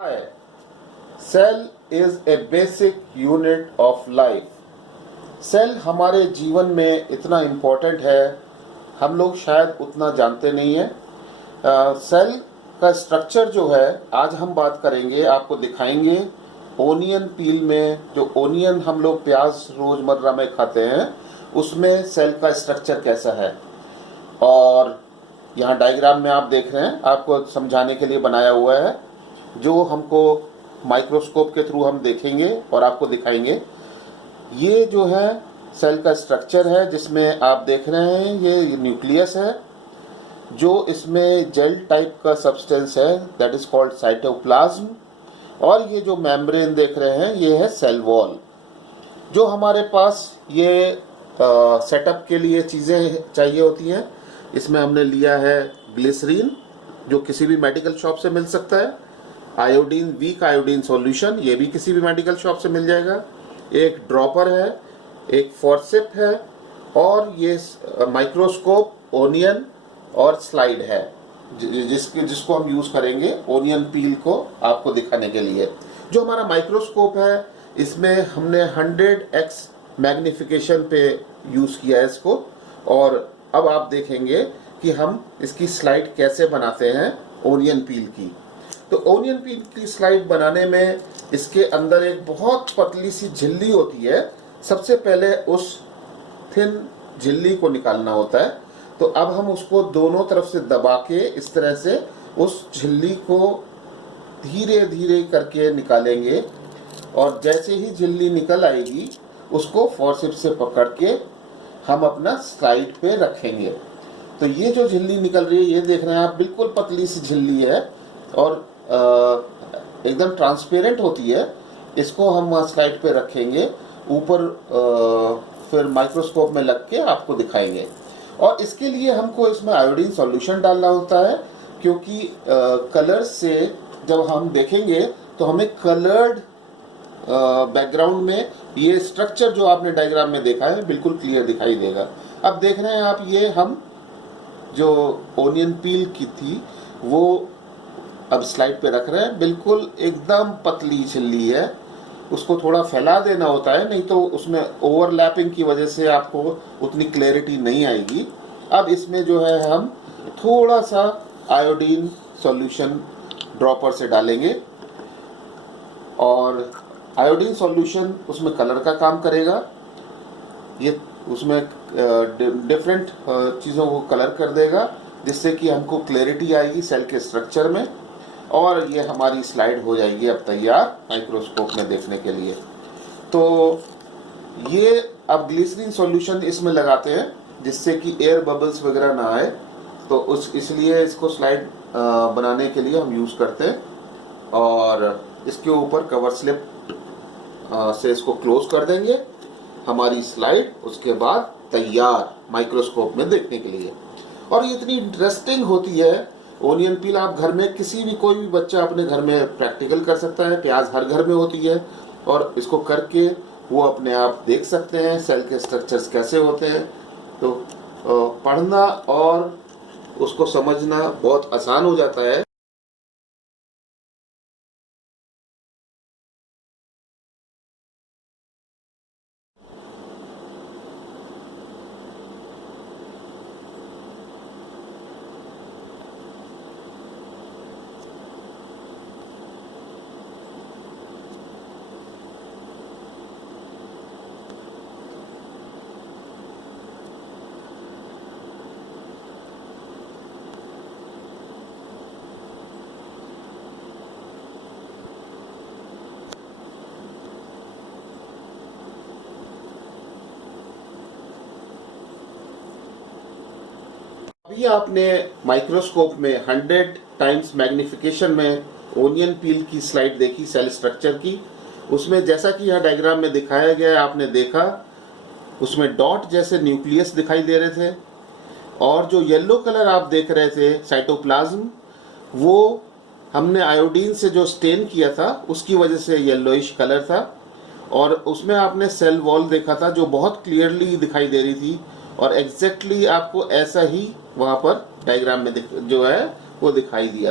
Hi, cell is a basic unit of life. Cell हमारे जीवन में इतना इम्पोर्टेंट है, हम लोग शायद उतना जानते नहीं हैं। सेल का स्ट्रक्चर जो है आज हम बात करेंगे, आपको दिखाएंगे ओनियन पील में। जो ओनियन हम लोग प्याज रोज़मर्रा में खाते हैं उसमें सेल का स्ट्रक्चर कैसा है। और यहाँ डायग्राम में आप देख रहे हैं, आपको समझाने के लिए बनाया हुआ है, जो हमको माइक्रोस्कोप के थ्रू हम देखेंगे और आपको दिखाएंगे। ये जो है सेल का स्ट्रक्चर है, जिसमें आप देख रहे हैं ये न्यूक्लियस है, जो इसमें जेल टाइप का सब्सटेंस है, दैट इज कॉल्ड साइटोप्लाज्म। और ये जो मेम्ब्रेन देख रहे हैं ये है सेल वॉल। जो हमारे पास ये सेटअप के लिए चीज़ें चाहिए होती हैं, इसमें हमने लिया है ग्लिसरीन, जो किसी भी मेडिकल शॉप से मिल सकता है। आयोडीन, वीक आयोडीन सॉल्यूशन, ये भी किसी भी मेडिकल शॉप से मिल जाएगा। एक ड्रॉपर है, एक फॉर्सेप है, और ये माइक्रोस्कोप, ओनियन और स्लाइड है, जिसको हम यूज़ करेंगे ओनियन पील को आपको दिखाने के लिए। जो हमारा माइक्रोस्कोप है इसमें हमने 100x मैग्निफिकेशन पे यूज़ किया है इसको। और अब आप देखेंगे कि हम इसकी स्लाइड कैसे बनाते हैं ओनियन पील की। तो ओनियन पील की स्लाइड बनाने में इसके अंदर एक बहुत पतली सी झिल्ली होती है। सबसे पहले उस थिन झिल्ली को निकालना होता है। तो अब हम उसको दोनों तरफ से दबा के इस तरह से उस झिल्ली को धीरे धीरे करके निकालेंगे, और जैसे ही झिल्ली निकल आएगी उसको फोर्सेप्स से पकड़ के हम अपना स्लाइड पे रखेंगे। तो ये जो झिल्ली निकल रही है, ये देख रहे हैं आप, बिल्कुल पतली सी झिल्ली है और एकदम ट्रांसपेरेंट होती है। इसको हम स्लाइड पे रखेंगे ऊपर, फिर माइक्रोस्कोप में लग के आपको दिखाएंगे। और इसके लिए हमको इसमें आयोडीन सॉल्यूशन डालना होता है, क्योंकि कलर से जब हम देखेंगे तो हमें कलर्ड बैकग्राउंड में ये स्ट्रक्चर जो आपने डायग्राम में देखा है बिल्कुल क्लियर दिखाई देगा। अब देख रहे हैं आप, ये हम जो ओनियन पील की थी वो अब स्लाइड पे रख रहे हैं। बिल्कुल एकदम पतली झिल्ली है, उसको थोड़ा फैला देना होता है, नहीं तो उसमें ओवरलैपिंग की वजह से आपको उतनी क्लैरिटी नहीं आएगी। अब इसमें जो है हम थोड़ा सा आयोडीन सॉल्यूशन ड्रॉपर से डालेंगे, और आयोडीन सॉल्यूशन उसमें कलर का काम करेगा। ये उसमें डिफरेंट चीज़ों को कलर कर देगा, जिससे कि हमको क्लैरिटी आएगी सेल के स्ट्रक्चर में, और ये हमारी स्लाइड हो जाएगी अब तैयार माइक्रोस्कोप में देखने के लिए। तो ये अब ग्लिसरीन सॉल्यूशन इसमें लगाते हैं, जिससे कि एयर बबल्स वगैरह ना आए। तो इसलिए इसको स्लाइड बनाने के लिए हम यूज़ करते हैं, और इसके ऊपर कवर स्लिप से इसको क्लोज कर देंगे। हमारी स्लाइड उसके बाद तैयार माइक्रोस्कोप में देखने के लिए। और ये इतनी इंटरेस्टिंग होती है ओनियन पील। आप घर में किसी भी, कोई भी बच्चा अपने घर में प्रैक्टिकल कर सकता है। प्याज हर घर में होती है, और इसको करके वो अपने आप देख सकते हैं सेल के स्ट्रक्चर्स कैसे होते हैं। तो पढ़ना और उसको समझना बहुत आसान हो जाता है। अभी आपने माइक्रोस्कोप में 100 टाइम्स मैग्निफिकेशन में ओनियन पील की स्लाइड देखी सेल स्ट्रक्चर की। उसमें जैसा कि यह डायग्राम में दिखाया गया है, आपने देखा उसमें डॉट जैसे न्यूक्लियस दिखाई दे रहे थे, और जो येलो कलर आप देख रहे थे साइटोप्लाज्म, वो हमने आयोडीन से जो स्टेन किया था उसकी वजह से येलोइश कलर था। और उसमें आपने सेल वॉल देखा था जो बहुत क्लियरली दिखाई दे रही थी, और एग्जैक्टली आपको ऐसा ही वहाँ पर डायग्राम में जो है वो दिखाई दिया।